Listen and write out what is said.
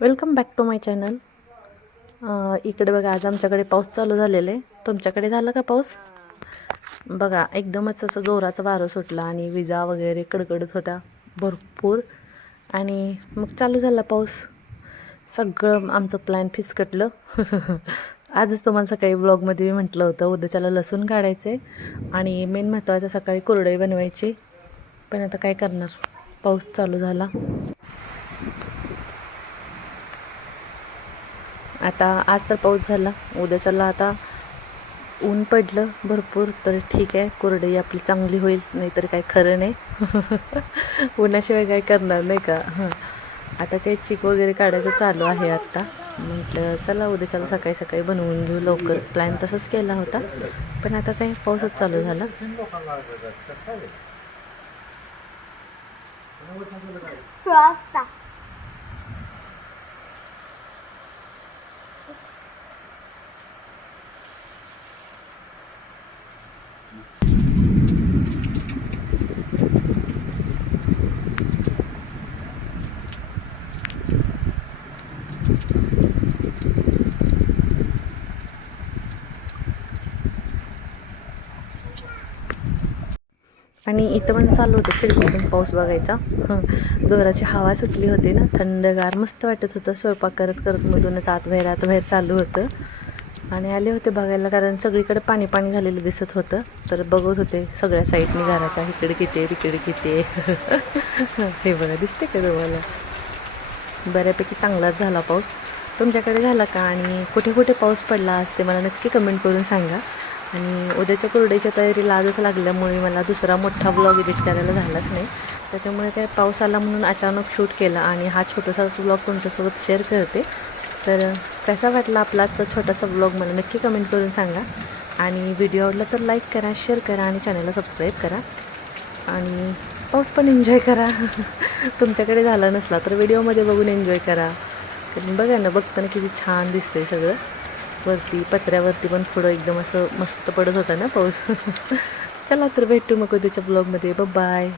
Welcome back to my channel. इकडे बघा आज आमच्याकडे पाऊस चालू झालेला. आहे तुमच्याकडे झाला का पाऊस? बघा एकदमच असं जोराचं वारं सुटला आणि विजा वगैरे कडकडत होत्या भरपूर. आणि मग चालू झाला पाऊस. सगळं आमचं प्लॅन फिसकटलं. आजच तुम्हाला सकाळी ब्लॉगमध्ये मी म्हटलं होतं उद्याच्याला लसूण काढायचे आणि मेन महत्त्वाचं सकाळी कुरडई बनवायची. पण आता काय करणार? पाऊस चालू झाला. आता आज तर पाऊस झाला. उद्याच्याला आता ऊन पडलं भरपूर तर ठीक आहे. कुरडई आपली चांगली होईल नाहीतर काय खरं नाही. उन्हाशिवाय काय करणार नाही का? हां आता काही चिक वगैरे काढायचं चालू आहे आत्ता म्हटलं चला उद्याच्याला सकाळी सकाळी बनवून घेऊ लवकर. प्लॅन तसंच केला होता. पण आता काही पाऊसच चालू झाला. आणि इथं पण चालू होतं खिडकीतून पाऊस बघायचा. जोराची हवा सुटली होती ना थंडगार मस्त वाटत होतं. स्वयंपाक करत करत मधूनच आत बाहेर आत बाहेर चालू होतं. आणि आले होते बघायला कारण सगळीकडे पाणी पाणी झालेलं दिसत होतं. तर बघत होते सगळ्या साईडनी घराच्या इकडे किती तिकडे किती. हे बघा दिसते का तुम्हाला? बऱ्यापैकी चांगलाच झाला पाऊस. तुमच्याकडे झाला का? आणि कुठे कुठे पाऊस पडला असते ते मला नक्की कमेंट करून सांगा. आणि उद्याच्या कुरडईच्या तयारीला आजच लागल्यामुळे मला दुसरा मोठा ब्लॉग एडिट करायला झालाच नाही. त्याच्यामुळे काय पाऊस आला म्हणून अचानक शूट केला आणि हा छोटासा ब्लॉग तुमच्यासोबत शेअर करते. तर कसा वाटला आपला आजचा छोटासा ब्लॉग मला नक्की कमेंट करून सांगा. आणि व्हिडिओ आवडला तर लाईक करा शेअर करा आणि चॅनलला सबस्क्राईब करा. आणि पाऊस पण एन्जॉय करा. तुमच्याकडे झाला नसला तर व्हिडिओमध्ये बघून एन्जॉय करा. कारण बघा ना बघताना किती छान दिसतंय सगळं. वरती पत्र्यावरती पण थोडं एकदम असं मस्त पडत होता ना पाऊस. चला तर भेटू मग उद्याच्या ब्लॉगमध्ये बाय